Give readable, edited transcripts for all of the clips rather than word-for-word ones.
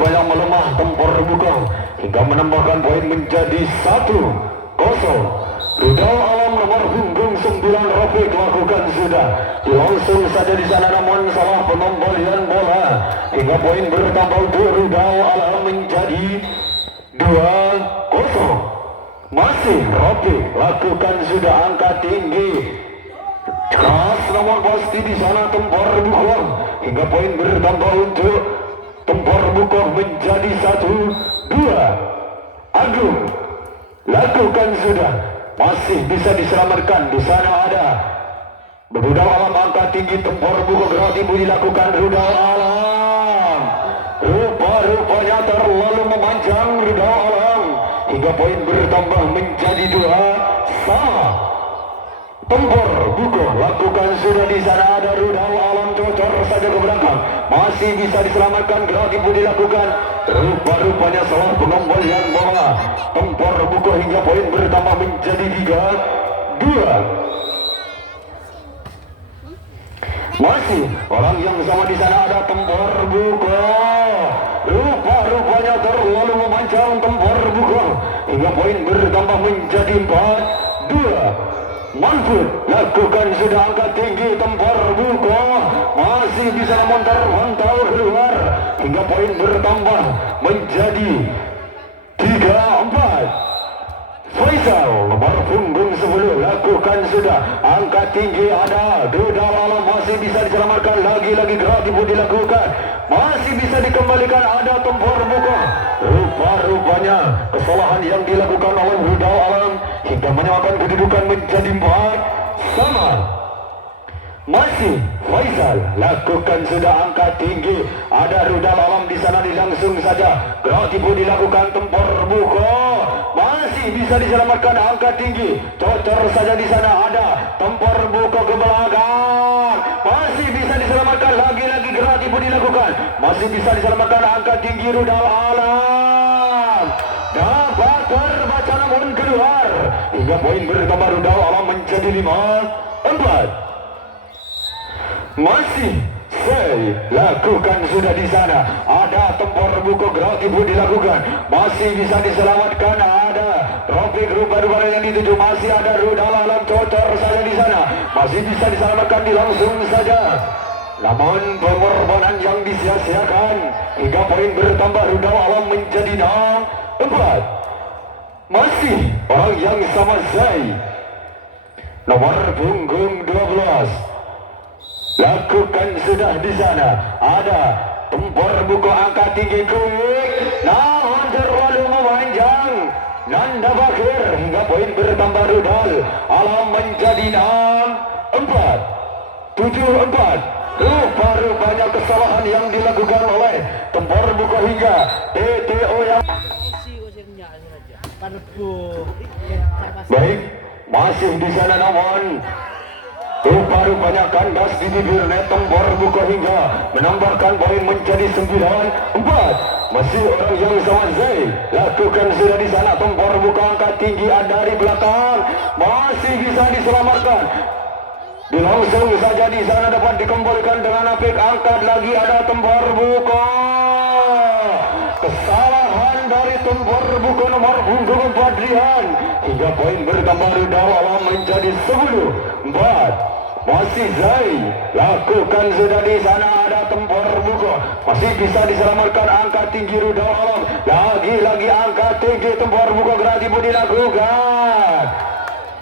rupanya melemah tempor buka hingga menambahkan poin menjadi 1-0. Rudal alam nomor punggung 9 Rafiq lakukan sudah langsung saja di sana, namun salah pengembalian bola hingga poin bertambah untuk rudal alam menjadi 2-0. Masih Rafiq lakukan sudah angka tinggi keras, namun pasti di sana tempor buka hingga poin bertambah untuk tempor buka menjadi 1-2. Agung lakukan sudah, masih bisa diselamatkan. Di sana ada rudal alam angka tinggi, tempor buka gratis dilakukan rudal alam. Rupa-rupanya terlalu memanjang rudal alam hingga poin bertambah menjadi 2 sama. Tempor buka lakukan sudah, di sana ada rudal alam cocor saja ke belakang, masih bisa diselamatkan, gratis dilakukan. Rupa-rupanya salah pengembalian bola. Tempor buka hingga poin bertambah menjadi 3-2. Masih orang yang sama di sana ada tempor buka. Rupa-rupanya terlalu memanjang tempor buka hingga poin bertambah menjadi 4-2. Manfred lakukan sudah angka tinggi, tempor buka masih bisa namun terhantar keluar hingga poin bertambah menjadi 3-4. Faisal nomor punggung 10 lakukan sudah angka tinggi, ada rudal alam masih bisa diselamatkan, lagi-lagi gratis dilakukan, masih bisa dikembalikan, ada tempor buka. Rupa-rupanya kesalahan yang dilakukan oleh rudal alam hingga menyamakan kedudukan menjadi 4 sama. Masih Faisal lakukan sudah angka tinggi, ada rudal alam di sana, langsung saja gratis dilakukan, tempor buka masih bisa diselamatkan, angka tinggi cocor saja di sana, ada tempor buka ke belakang masih bisa diselamatkan, lagi-lagi gratis dilakukan, masih bisa diselamatkan, angka tinggi rudal alam dapat terbaca namun keluar hingga poin bertambah rudal alam menjadi 5-4. Masih saya lakukan sudah di sana, ada tempor buka gratis dilakukan, masih bisa diselamatkan, ada Rafiq rupa-rupanya yang dituju, masih ada rudal alam cocor saja di sana, masih bisa diselamatkan, langsung saja. Namun pengorbanan yang disia-siakan hingga poin bertambah rudal alam menjadi 6-4. Masih orang yang sama Zai nomor punggung 12 lakukan sudah di sana, ada tempor buka angka tinggi quick, namun terlalu memanjang. Nanda Bakir hingga poin bertambah rudal alam menjadi 6-4. Rupa-rupanya kesalahan yang dilakukan oleh tempor buka hingga TTO yang baik masih di sana, namun rupa-rupanya kandas di bibir net tempor buka hingga menambahkan poin menjadi 9-4. Masih orang yang sama Zai lakukan sudah di sana, tempor buka angka tinggi dari belakang masih bisa diselamatkan, langsung saja di sana dapat dikembalikan dengan apik, angkat lagi, ada tempor buka. Kesalahan dari tempor buka nomor punggung 4 Rihan hingga poin bertambah rudal alam menjadi 10-4. Masih Zai lakukan sudah di sana, ada tempor buka masih bisa diselamatkan, angka tinggi rudal alam, lagi-lagi angka tinggi tempor buka gratis dilakukan.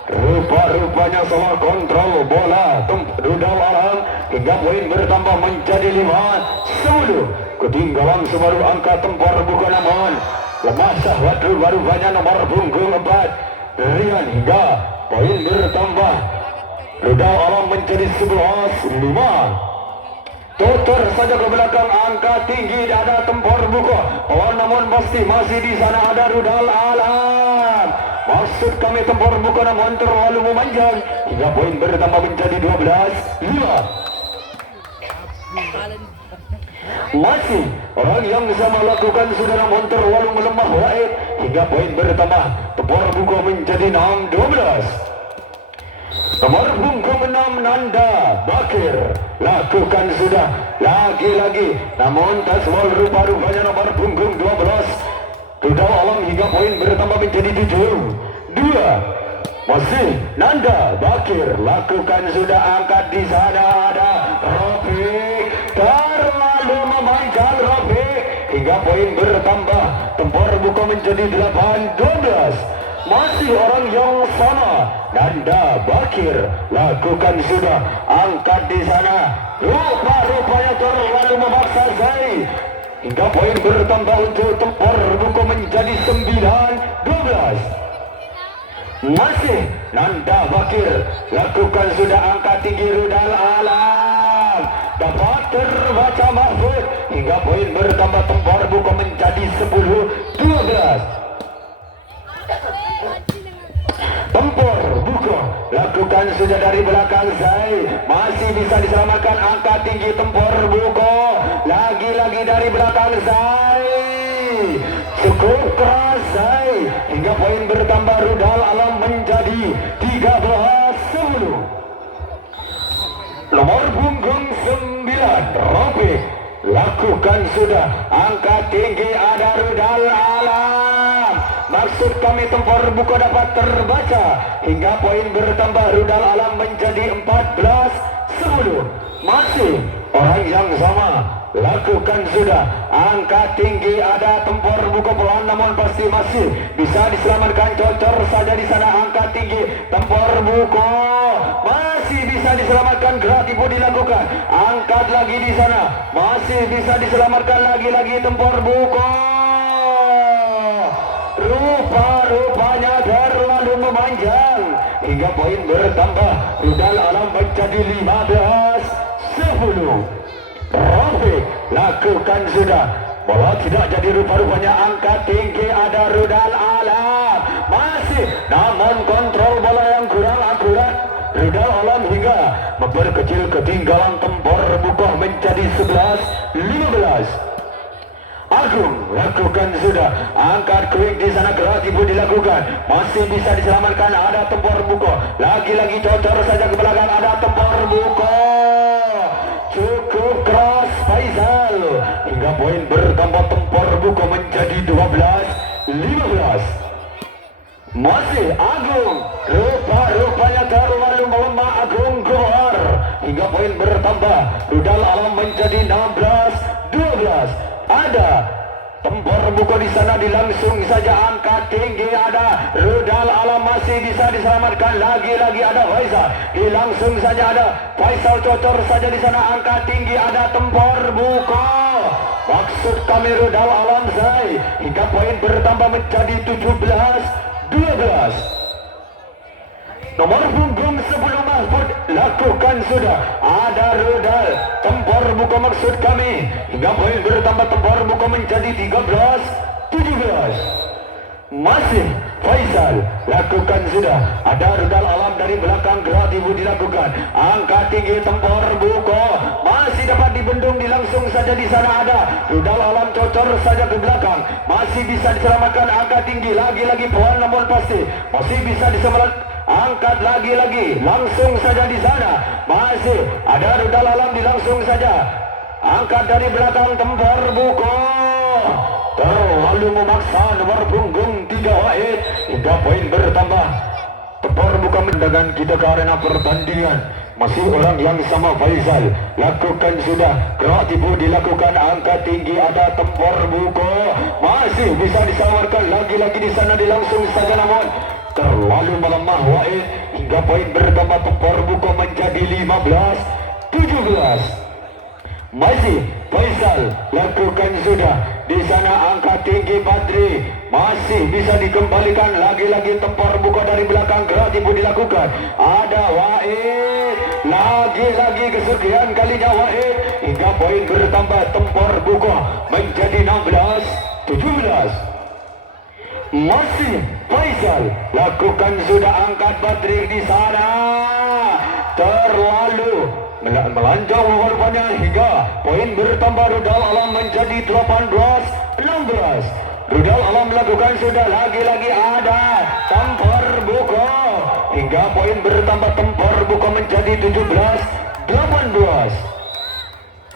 Rupa-rupanya salah kontrol bola rudal alam hingga poin bertambah menjadi 5-10. Ketinggalan sebaru angka tempor buka, namun lemah syahwat rupa-rupanya nomor punggung 4 Rian hingga poin bertambah rudal alam menjadi 11-5. Tutur saja ke belakang, angka tinggi ada tempor buka, namun pasti masih di sana ada rudal alam. Maksud kami tempor buka namun terlalu memanjang hingga poin bertambah menjadi 12-5. Masih orang yang sama lakukan sudah namun terlalu melemah Wahid hingga poin bertambah tempor buka menjadi 6-12. Nomor punggung 6 Nanda Bakir lakukan sudah lagi-lagi, namun tak semua rupa-rupanya nomor punggung 12 Rudal Alam hingga poin bertambah menjadi 7-2. Masih Nanda Bakir lakukan sudah, angkat di sana ada Rofik, terlalu memanjang Rofik hingga poin bertambah, tempor buka menjadi 8-12. Masih orang yang sama, Nanda Bakir lakukan sudah, angkat di sana, rupa-rupanya terlalu memaksa Zai hingga poin bertambah untuk tempor buka menjadi 9-12. Masih Nanda Bakir lakukan sudah, angkat tinggi Rudal Alam, dapat terbaca Mahfud hingga poin bertambah, tempor buka menjadi 10-12. Tempor buka lakukan sudah dari belakang Zai, masih bisa diselamatkan, angkat tinggi tempor buka lagi-lagi dari belakang Zai, cukup keras Zai hingga poin bertambah, Rudal Alam menjadi 13-10. Nomor punggung 9 Rofik lakukan sudah, angkat tinggi ada Rudal Alam, maksud kami tempor buka dapat terbaca hingga poin bertambah, Rudal Alam menjadi 14-10. Masih orang yang sama lakukan sudah, angkat tinggi ada tempor buka pelan namun pasti masih bisa diselamatkan, cocor saja di sana, angkat tinggi tempor buka masih bisa diselamatkan, gerak tipu dilakukan, angkat lagi di sana masih bisa diselamatkan, lagi-lagi tempor buka rupa-rupanya terlalu memanjang hingga poin bertambah, Rudal Alam menjadi 15-10. Rofik lakukan sudah, bola tidak jadi rupa-rupanya, angkat tinggi ada Rudal Alam masih, namun kontrol bola yang kurang akurat, Rudal Alam hingga memperkecil ketinggalan, tempor buka menjadi 11-15. Agung lakukan sudah, angkat quick di sana, gerak tipu dilakukan, masih bisa diselamatkan, ada tempor buka, lagi-lagi cocor saja ke belakang, ada tempor buka, cukup keras Faisal hingga poin bertambah, tempor buka menjadi 12-15. Masih Agung, rupa-rupanya terlalu melemah, Agung keluar hingga poin bertambah, Rudal Alam menjadi 16-12. Ada tempor buka di sana, dilangsung saja, angkat tinggi ada Rudal Alam masih bisa diselamatkan, lagi-lagi ada Faisal, dilangsung saja ada Faisal, cocor saja di sana, angkat tinggi ada tempor buka, maksud kami Rudal Alam Zai hingga poin bertambah menjadi 17-12. Nomor punggung 10 Mahfud lakukan sudah, ada Rudal tempor buka maksud kami hingga poin bertambah, tempor buka menjadi 13-17. Masih Faisal lakukan sudah, ada Rudal Alam dari belakang, gerak tibu dilakukan, angkat tinggi tempor buka masih dapat dibendung, dilangsung saja di sana ada Rudal Alam, cocor saja ke belakang, masih bisa diselamatkan, angkat tinggi lagi-lagi pelan namun pasti masih bisa diselamatkan, angkat lagi-lagi, langsung saja di sana masih ada Rudal Alam, dilangsung saja angkat dari belakang, tempor buka terlalu memaksa, nomor punggung 3 Wahid hingga poin bertambah, tempor buka mendagan kita ke arena pertandingan. Masih orang yang sama Faisal lakukan sudah, gerak tipu dilakukan, angkat tinggi ada tempor buka masih bisa diselamatkan, lagi-lagi di sana dilangsung saja namun terlalu melemah Wahid hingga poin bertambah, tempor buka menjadi 15-17. Masih Faisal lakukan sudah, di sana angkat tinggi Badri masih bisa dikembalikan, lagi-lagi tempor buka dari belakang, gerak tipu dilakukan, ada Wahid, lagi-lagi kesekian kalinya Wahid hingga poin bertambah, tempor buka menjadi 16-17. Masih Faisal lakukan sudah, angkat Badri di sana terlalu melanjang rupanya hingga poin bertambah, Rudal Alam menjadi 18-16. Rudal Alam melakukan sudah, lagi-lagi ada tempor buka hingga poin bertambah. Tempor buka menjadi 17-18.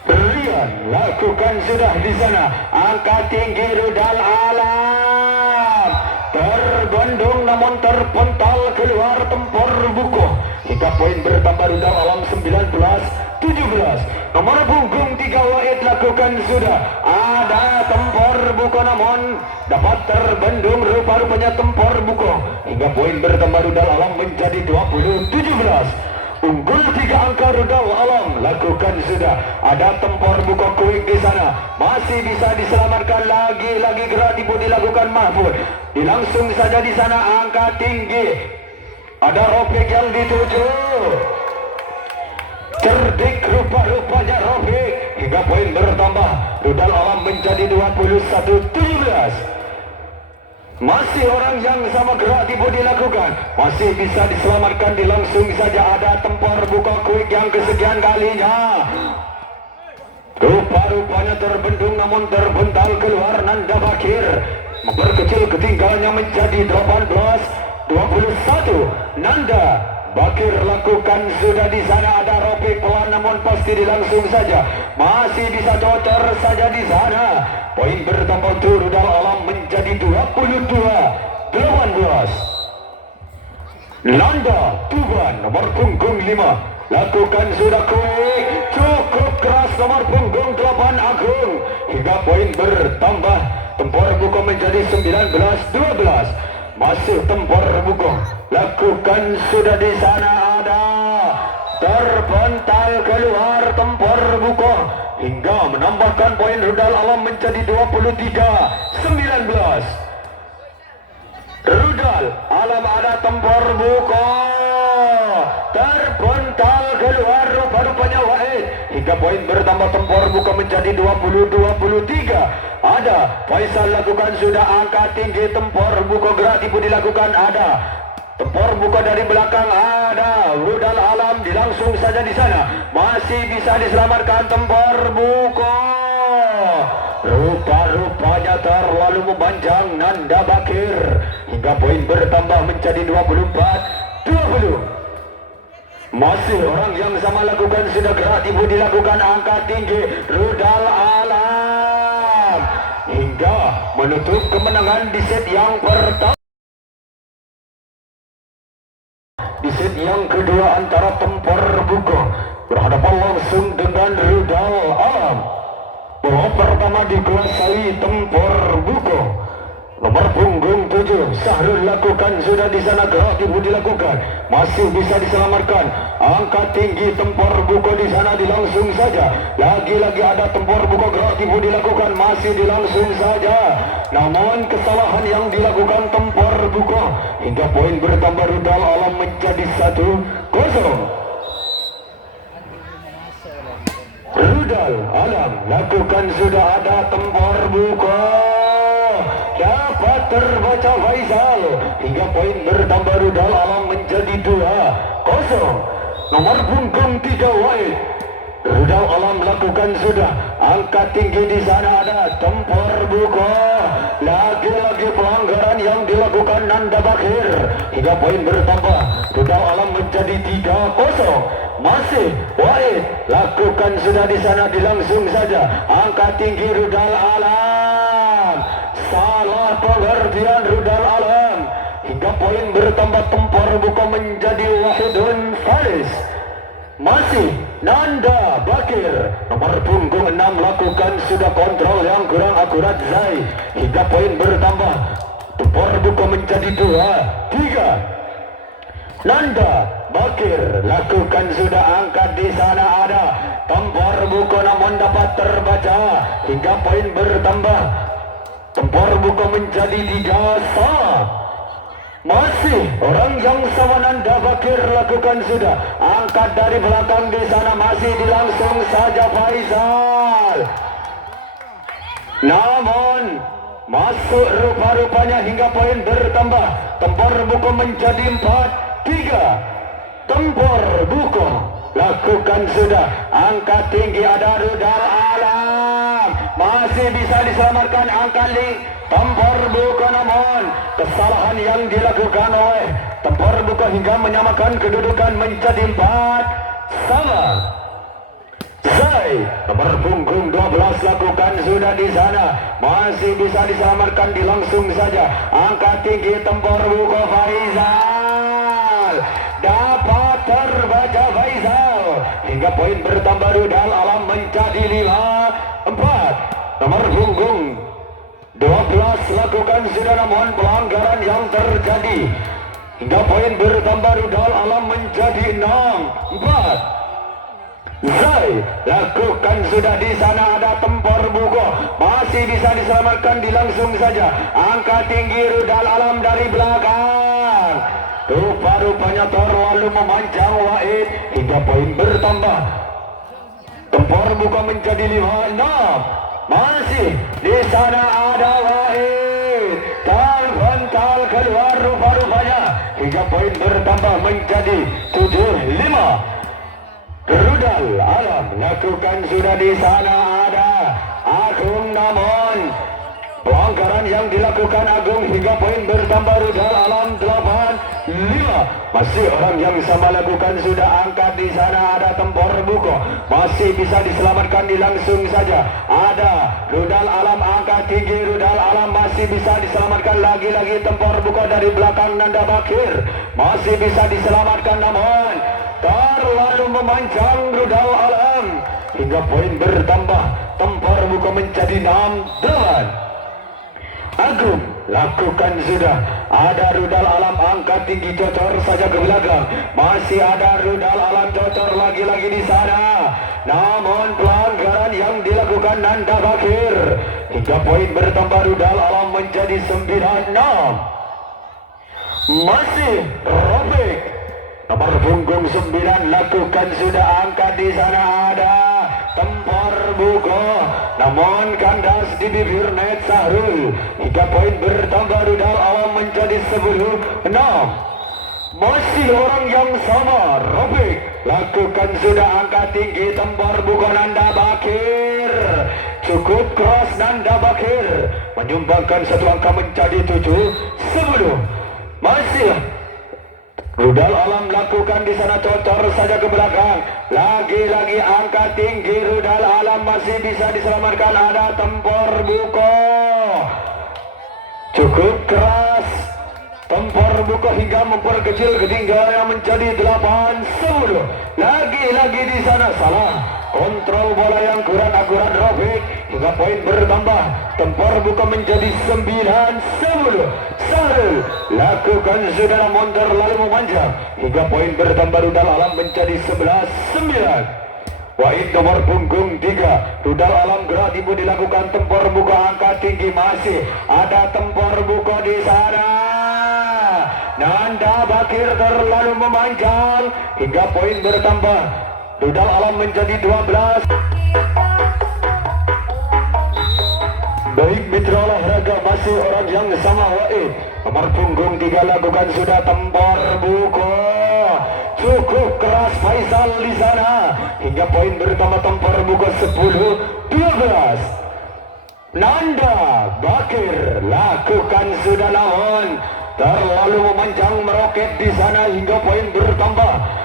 Rian lakukan sudah di sana. Angkat tinggi rudal alam. Terbendung namun terpental keluar Tempor buku. Hingga poin bertambah rudal alam 19-17. Nomor punggung 3 Wahid lakukan sudah. Ada Tempor buku namun dapat terbendung rupa-rupanya Tempor buku. Hingga poin bertambah rudal alam menjadi 20-17. Unggul 3 angka rudal alam lakukan sudah. Ada Tempor buka kuing di sana. Masih bisa diselamatkan. Lagi-lagi gerak dilakukan Mahfud. Dilangsung saja di sana angka tinggi. Ada Rofik yang dituju. Cerdik rupa-rupanya Rofik. Hingga poin bertambah. Rudal alam menjadi 21-17. Masih orang yang sama gerak dilakukan. Masih bisa diselamatkan. Dilangsung saja ada Tempor buka kuik yang kesekian kalinya. Rupa-rupanya terbendung namun terbental keluar Nanda Bakir. Memperkecil ketinggalannya menjadi 18-21. Nanda Bakir lakukan sudah di sana. Ada Rofik pelan namun pasti dilangsung saja. Masih bisa cocor saja di sana. Poin bertambah tuh rudal alam menjadi 22-18. Nanda Tuban nomor punggung 5 lakukan sudah kuik. Cukup keras nomor punggung 8 Agung. Hingga poin bertambah. Tempor buku menjadi 19-12. Masih Tempor buku lakukan sudah di sana. Ada terpental keluar Tempor buku hingga menambahkan poin rudal alam menjadi 23-19. Rudal alam ada Tempor buku terpental keluar rupa-rupanya Wahid. Hingga poin bertambah. Tempor buku menjadi 20-23. Ada Faisal lakukan sudah angka tinggi. Tempor buku gerak dilakukan. Ada Tempor buka dari belakang. Ada rudal alam dilangsung saja di sana. Masih bisa diselamatkan Tempor buka. Rupa-rupanya terlalu memanjang Nanda Bakir. Hingga poin bertambah menjadi 24-20. Masih orang yang sama lakukan sudah gerak dilakukan angka tinggi rudal alam. Hingga menutup kemenangan di set yang pertama. Di set yang kedua antara Tempor buku berhadapan langsung dengan rudal alam. Babak pertama dikuasai Tempor buku. Nomor punggung 7 Sahrul lakukan sudah di sana gerak dilakukan. Masih bisa diselamatkan. Angka tinggi Tempor buku di sana dilangsung saja. Lagi-lagi ada Tempor buku gerak dilakukan. Masih dilangsung saja. Namun kesalahan yang dilakukan Tempor buku hingga poin bertambah rudal alam menjadi 1-0. Rudal alam lakukan sudah ada Tempor buku. Dapat terbaca Faisal hingga poin bertambah rudal alam menjadi 2-0. Nomor punggung 3 Wahid. Rudal alam lakukan sudah angka tinggi di sana. Ada Tempor buku. Lagi-lagi pelanggaran yang dilakukan Nanda Bakir hingga poin bertambah rudal alam menjadi 3-0. Masih Wahid lakukan sudah di sana. Dilangsung saja angka tinggi rudal alam. Salah pengertian rudal alam hingga poin bertambah. Tempor buka menjadi Wahidun Faris. Masih Nanda Bakir nomor punggung 6 lakukan sudah kontrol yang kurang akurat Zai hingga poin bertambah. Tempor buka menjadi 2-3. Nanda Bakir lakukan sudah angkat di sana. Ada Tempor buka namun dapat terbaca hingga poin bertambah. Tempor buka menjadi 3-1. Masih orang yang sama Nanda Bakir lakukan sudah angkat dari belakang di sana. Masih dilangsung saja Faisal. Namun masuk rupa-rupanya hingga poin bertambah. Tempor buka menjadi 4-3. Tempor buka lakukan sudah angkat tinggi. Ada rudal alam masih bisa diselamatkan. Angkat Tempor buka, namun kesalahan yang dilakukan oleh Tempor buka hingga menyamakan kedudukan menjadi 4 sama. Zai nomor punggung 12 lakukan sudah di sana, masih bisa diselamatkan di langsung saja. Angkat tinggi Tempor buka Faizal, dapat terbaca Faizal hingga poin bertambah rudal alam menjadi 5-4. Nomor punggung 12 lakukan sudah, namun pelanggaran yang terjadi hingga poin bertambah rudal alam menjadi 6-4. Zai lakukan sudah di sana, ada Tempor buko masih bisa diselamatkan di langsung saja. Angka tinggi rudal alam dari belakang, rupa-rupanya terlalu memanjang Wahid hingga poin bertambah. Tempor buko menjadi 5-6. Masih di sana ada Wahid, terbental keluar rupa-rupanya hingga poin bertambah menjadi 7-5. Rudal alam lakukan sudah di sana, ada Agung, namun pelanggaran yang dilakukan Agung hingga poin bertambah rudal alam 8-5. Masih orang yang sama lakukan sudah, angkat di sana ada Tempor buko masih bisa diselamatkan di langsung saja. Ada rudal alam angkat tinggi, rudal alam masih bisa diselamatkan lagi-lagi. Tempor buko dari belakang Nanda Bakir masih bisa diselamatkan, namun terlalu memanjang rudal alam hingga poin bertambah. Tempor buka menjadi 6-8. Agung lakukan sudah, ada rudal alam angkat tinggi cocor saja ke belakang, masih ada rudal alam cocor lagi-lagi di sana, namun pelanggaran yang dilakukan Nanda Bakir hingga poin bertambah rudal alam menjadi 9-6. Masih robek nomor punggung 9 lakukan sudah, angkat di sana ada Tempor buko, namun kandas di bibir net Sahrul hingga poin bertambah rudal alam menjadi 10-6. Masih orang yang sama, robek lakukan sudah, angkat tinggi Tempor buko Nanda Bakir, cukup keras Nanda Bakir menyumbangkan satu angka menjadi 7-10. Masih rudal alam lakukan di sana, cocor saja ke belakang, lagi-lagi angka tinggi rudal alam masih bisa diselamatkan. Ada Tempor buko cukup keras, Tempor buko hingga memperkecil ketinggalan menjadi 8-10. Lagi-lagi di sana salah kontrol bola yang kurang akurat robek hingga poin bertambah. Tempor buka menjadi 9-10. Sahrul lakukan sudah, namun terlalu memanjang hingga poin bertambah rudal alam menjadi 11-9. Wahid nomor punggung 3 rudal alam gerak tipu dilakukan. Tempor buka angka tinggi, masih ada Tempor buka di sana. Nanda Bakir terlalu memanjang hingga poin bertambah rudal alam menjadi 12. Baik mitra olahraga, masih orang yang sama Wahid nomor punggung 3 lakukan sudah. Tempor buko cukup keras Faisal di sana hingga poin bertambah. Tempor buko 10-12. Nanda Bakir lakukan sudah, namun terlalu memanjang meroket di sana hingga poin bertambah.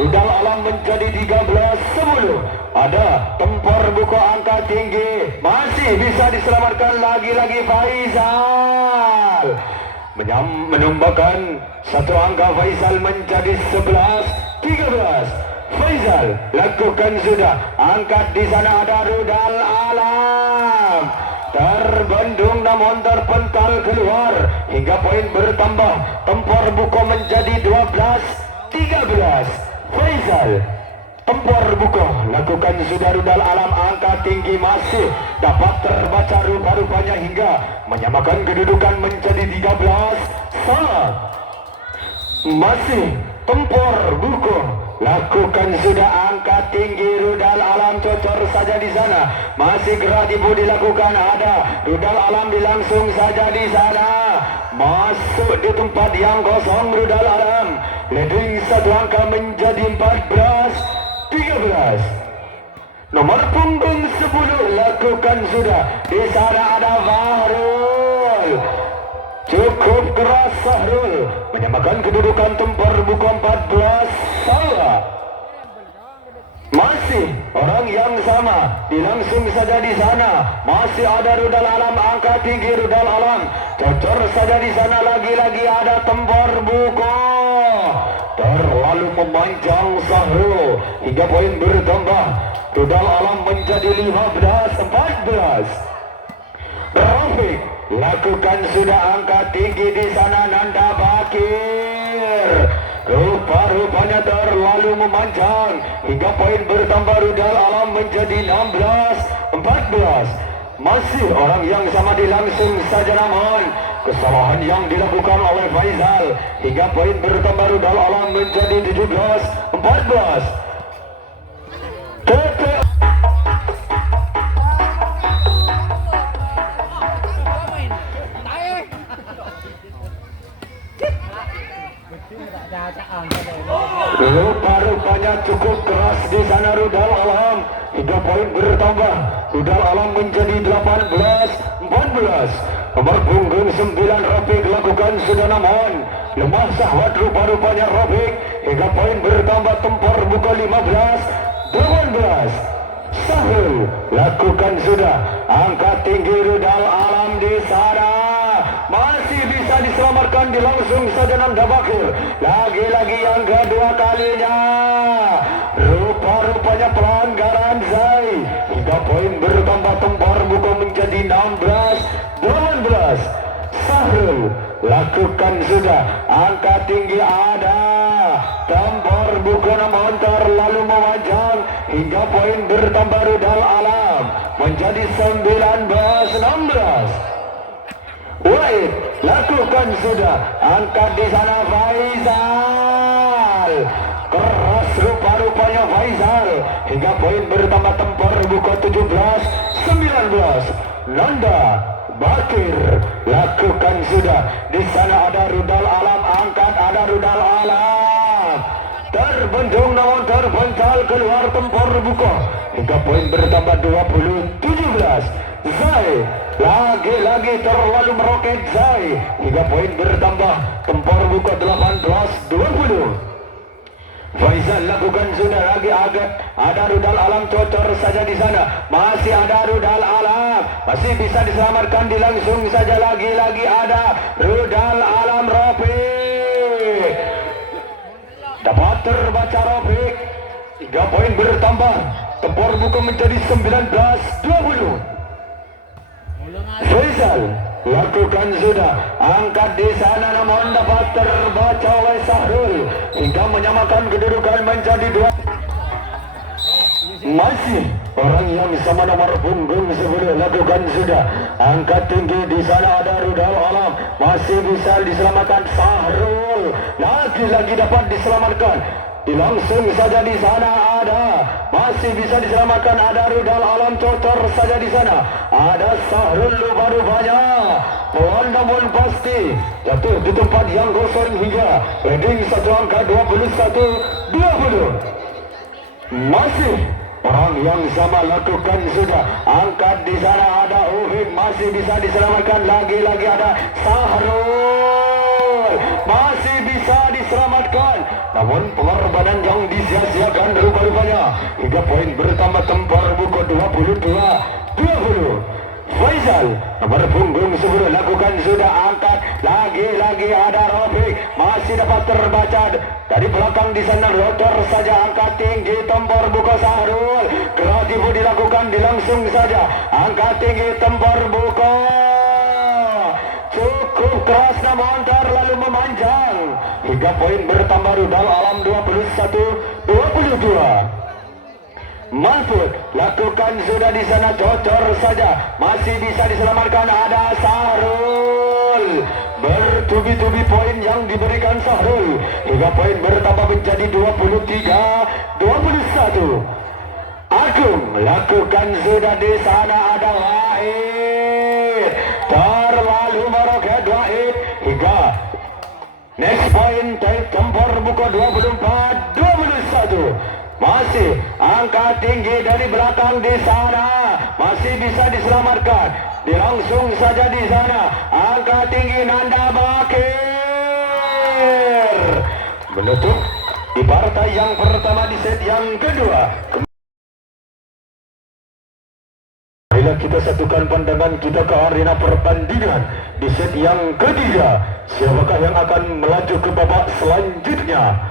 Rudal alam menjadi 13-10. Ada Tempor buko angka tinggi, masih bisa diselamatkan lagi-lagi Faisal menyumbangkan satu angka. Faisal menjadi 11-13. Faisal lakukan sudah, angkat di sana ada rudal alam terbendung namun terpental keluar hingga poin bertambah. Tempor buko menjadi 12-13. Faisal, Tempor buko lakukan sudah, rudal alam angka tinggi masih dapat terbaca rupa-rupanya hingga menyamakan kedudukan menjadi 13 sama. Masih Tempor buko lakukan sudah, angka tinggi rudal alam cocor saja di sana, masih gerak tipu dilakukan. Ada rudal alam dilangsung saja di sana, masuk di tempat yang kosong rudal alam, leading satu angka menjadi 14-13. nomor punggung 10 lakukan sudah, di sana ada Fahrul Cukup keras Sahrul menyamakan kedudukan tempur buku 14 salah. Masih orang yang sama dilangsung saja di sana. Masih ada rudal alam angkat tinggi rudal alam. Cocor saja di sana lagi-lagi ada tempur buku. Terlalu memanjang Sahrul hingga poin bertambah. Rudal alam menjadi 15-14. Rafiq lakukan sudah angkat tinggi di sana Nanda Bakir. Rupa-rupanya terlalu memanjang hingga poin bertambah rudal alam menjadi 16-14. Masih orang yang sama dilangsung saja namun kesalahan yang dilakukan oleh Faizal hingga poin bertambah rudal alam menjadi 17-14. Rupa-rupanya cukup keras di sana rudal alam hingga poin bertambah rudal alam menjadi 18-14. Nomor punggung 9 Rafiq lakukan sudah namun lemah sahwat rupa-rupanya Rafiq hingga poin bertambah tempur buka 15-18. Sahrul lakukan sudah angkat tinggi rudal alam di sana. Masih bisa diselamatkan dilangsung saja Nanda Bakir. Lagi-lagi yang kedua kalinya. Rupa-rupanya pelanggaran Zai hingga poin bertambah tempur buku menjadi 16-18. Sahrul lakukan sudah angkat tinggi ada tempur buku namun terlalu memanjang hingga poin bertambah rudal alam menjadi 19-16. Wait, lakukan sudah angkat di sana Faizal. Keras rupa-rupanya Faizal hingga poin bertambah tempur buku 17-19. Nanda Bakir lakukan sudah di sana ada rudal alam angkat ada rudal alam terbendung namun terpental keluar tempur buku hingga poin bertambah 20-17. Zai lagi-lagi terlalu meroket Zai hingga poin bertambah tempur buka 18-20. Faizal lakukan sudah lagi agak ada rudal alam cocor saja di sana. Masih ada rudal alam masih bisa diselamatkan dilangsung saja lagi-lagi ada rudal alam Rafiq. Dapat terbaca Rafiq hingga poin bertambah tempur buka menjadi 19-20. Faizal lakukan sudah angkat di sana namun dapat terbaca oleh Sahrul hingga menyamakan kedudukan menjadi 2. Masih orang yang sama nomor punggung 10 lakukan sudah angkat tinggi di sana ada rudal alam masih bisa diselamatkan Sahrul lagi-lagi dapat diselamatkan langsung saja di sana ada masih bisa diselamatkan ada rudal alam cocor saja di sana ada Sahrul lupa-lupanya pohon namun pasti jatuh di tempat yang gosong hingga heading satu angka 21-20. Masih orang yang sama lakukan sudah angkat di sana ada Ufik masih bisa diselamatkan lagi-lagi ada Sahrul masih bisa diselamatkan namun pengorbanan yang disia-siakan rupa-rupanya hingga poin bertambah tempur buku 22-20. Faizal nomor punggung 10 lakukan sudah angkat lagi-lagi ada Rafiq masih dapat terbaca dari belakang di sana rotor saja angkat tinggi tempur buku Sahrul kreatif dilakukan dilangsung saja angkat tinggi tempur buku cukup keras namun terlalu memanjang hingga poin bertambah rudal alam 21-22. Mahfud lakukan sudah di sana cocor saja masih bisa diselamatkan ada Sahrul bertubi-tubi poin yang diberikan Sahrul hingga poin bertambah menjadi 23-21. Agung lakukan sudah di sana ada Wahid terlalu meroket Wahid hingga next point tempur buku 24-21. Masih angkat tinggi dari belakang di sana masih bisa diselamatkan dilangsung saja di sana angkat angkat tinggi Nanda Bakir menutup di partai yang pertama di set yang kedua. Bila kita satukan pandangan kita ke arena pertandingan di set yang ketiga, siapakah yang akan melaju ke babak selanjutnya?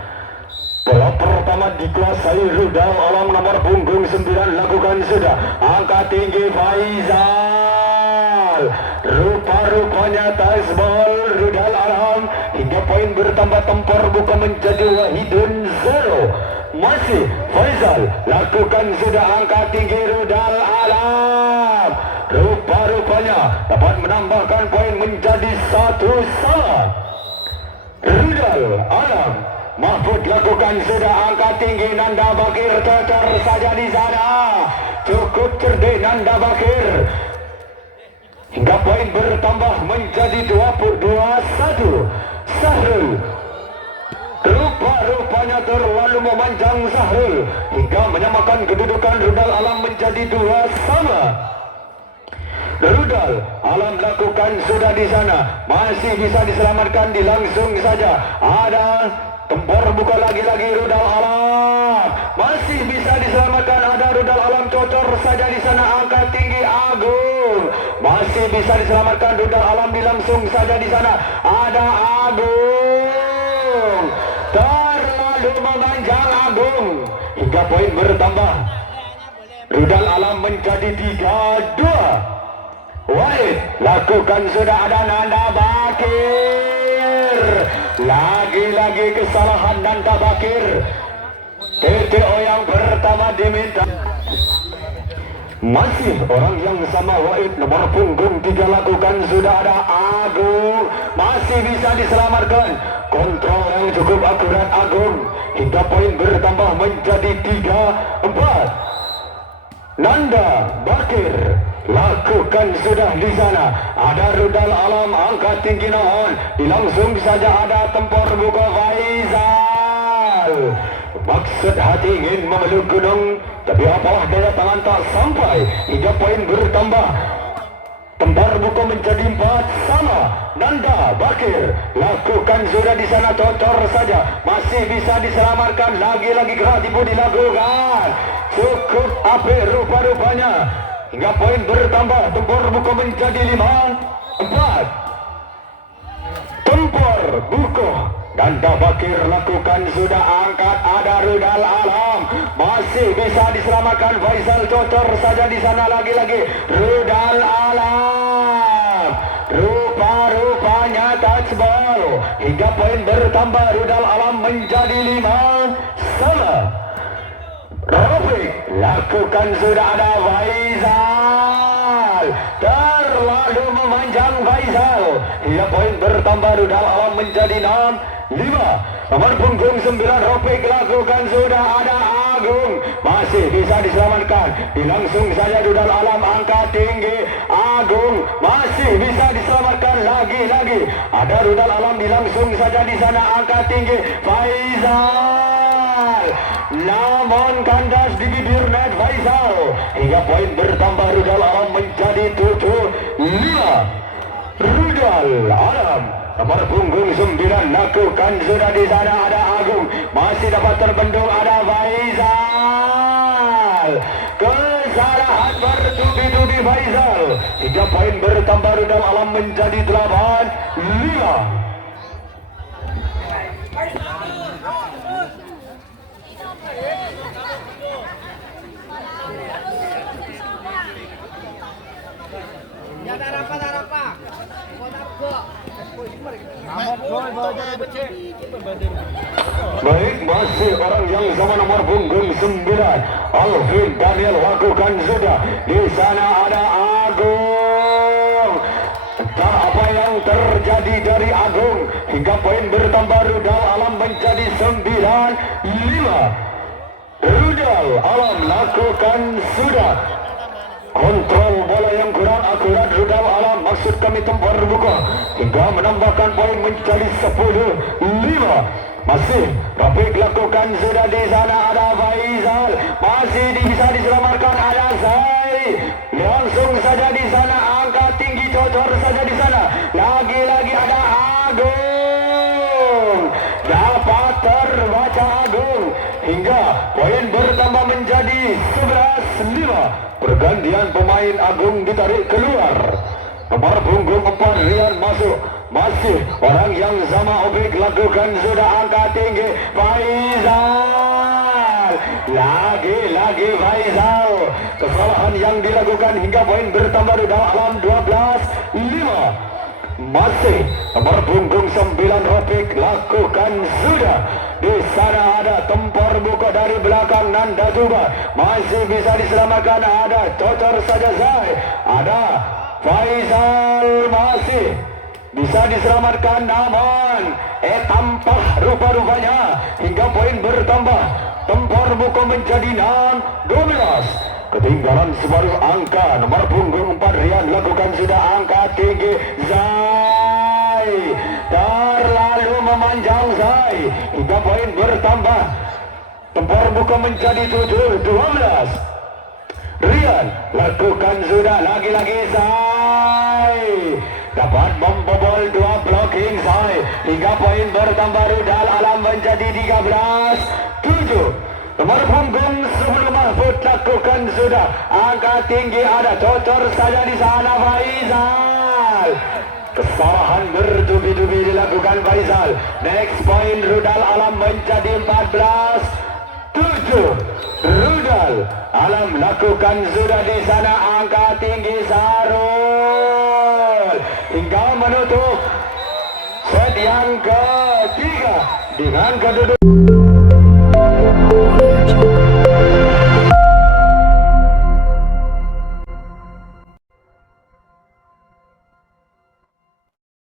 Bola pertama dikuasai Rudal Alam nomor punggung 9, lakukan sudah angkat tinggi Faizal, rupa-rupanya tasbol Rudal Alam hingga poin bertambah, tempur buka menjadi Wahidun 0. Masih Faizal, lakukan sudah angkat tinggi Rudal Alam, rupa-rupanya dapat menambahkan poin menjadi 1-1. Rudal Alam, Mahfud lakukan sudah angkat tinggi Nanda Bakir, cocor saja di sana, cukup cerdik Nanda Bakir hingga poin bertambah menjadi 22-1. Sahrul, rupa-rupanya terlalu memanjang Sahrul hingga menyamakan kedudukan Rudal Alam menjadi 2 sama. Rudal Alam lakukan sudah di sana, masih bisa diselamatkan, langsung saja ada tempur buka lagi-lagi Rudal Alam, masih bisa diselamatkan, ada Rudal Alam, cocor saja di sana, angkat tinggi Agung, masih bisa diselamatkan Rudal Alam, langsung saja di sana ada Agung, terlalu memanjang Agung hingga poin bertambah, Rudal Alam menjadi 3-2. Wahid lakukan sudah, ada Nanda Bakir, lagi-lagi kesalahan Nanda Bakir, TTO yang pertama diminta. Masih orang yang sama, Wahid nomor punggung 3, lakukan sudah, ada Agung, masih bisa diselamatkan, kontrol yang cukup akurat Agung hingga poin bertambah menjadi 3-4. Nanda Bakir lakukan sudah di sana, ada Rudal Alam, angkat tinggi Nohon, langsung saja ada tempur buka Faizal, maksud hati ingin memeluk gunung, tapi apalah daya tangan tak sampai hingga poin bertambah, tempur buka menjadi 4 sama. Nanda Bakir lakukan sudah di sana, cocor saja, masih bisa diselamatkan, lagi-lagi keras ibu dilakukan, cukup apik rupa-rupanya hingga poin bertambah, tempur buka menjadi 5-4. Tempur buka Nanda Bakir lakukan sudah, angkat, ada Rudal Alam, masih bisa diselamatkan, Faizal cocor saja di sana, lagi-lagi Rudal Alam, rupa-rupanya touchball hingga poin bertambah, Rudal Alam menjadi 5 sama. Rafiq lakukan sudah, ada Faizal, terlalu memanjang Faizal hingga poin bertambah, Rudal Alam menjadi 6-5. Nomor punggung 9 Rafiq lakukan sudah, ada Agung, masih bisa diselamatkan, langsung saja Rudal Alam, angkat tinggi Agung, masih bisa diselamatkan, lagi-lagi ada Rudal Alam, langsung saja di sana, angkat tinggi Faizal, namun kandas di bibir net Faizal hingga poin bertambah, Rudal Alam menjadi 7-5. Rudal Alam nomor punggung 9 lakukan sudah di sana, ada Agung, masih dapat terbendung, ada Faizal, kesalahan bertubi-tubi Faizal hingga poin bertambah, Rudal Alam menjadi 8-5. Baik, masih orang yang sama, nomor punggung 9 Alvin Daniel lakukan sudah di sana, ada Agung, entah apa yang terjadi dari Agung hingga poin bertambah, Rudal Alam menjadi 9-5. Rudal Alam lakukan sudah, kontrol bola yang kurang akurat Rudal Alam, maksud kami tempur buka hingga menambahkan poin menjadi 10-5. Masih Rafiq lakukan sudah di sana, ada Faizal, masih bisa diselamatkan, ada Zai, langsung saja di sana, angkat tinggi, cocor saja di sana, lagi hingga poin bertambah menjadi 11-5. Pergantian pemain Agung ditarik keluar. Nomor punggung 4 Rian masuk. Masih orang yang sama Obek lakukan sudah angkat tinggi Faizal. Lagi-lagi Faizal. Kesalahan yang dilakukan hingga poin bertambah dalam 12-5. Masih nomor punggung 9 Rofik lakukan sudah. Di sana ada tempur buka dari belakang Nanda Tuba, masih bisa diselamatkan. Ada Cocor saja Zai, ada Faizal masih bisa diselamatkan, namun tampah rupa-rupanya hingga poin bertambah. Tempur buka menjadi 6-12. Ketinggalan separuh angka. Nomor punggung 4 Rian lakukan sudah angka tinggi Zai, terlalu memanjang Zai hingga poin bertambah. Tempur buka menjadi 7-12. Rian lakukan sudah lagi-lagi Zai dapat membobol 2 blocking Zai hingga poin bertambah. Rudal Alam menjadi 13-7. Nomor punggung 10 Mahfud lakukan sudah angka tinggi, ada Cocor saja di sana Faizal. Kesalahan bertubi-tubi dilakukan Faizal. Next point Rudal Alam menjadi 14-7. Rudal Alam lakukan sudah di sana angka tinggi Sarul hingga menutup set yang ketiga dengan kedudukan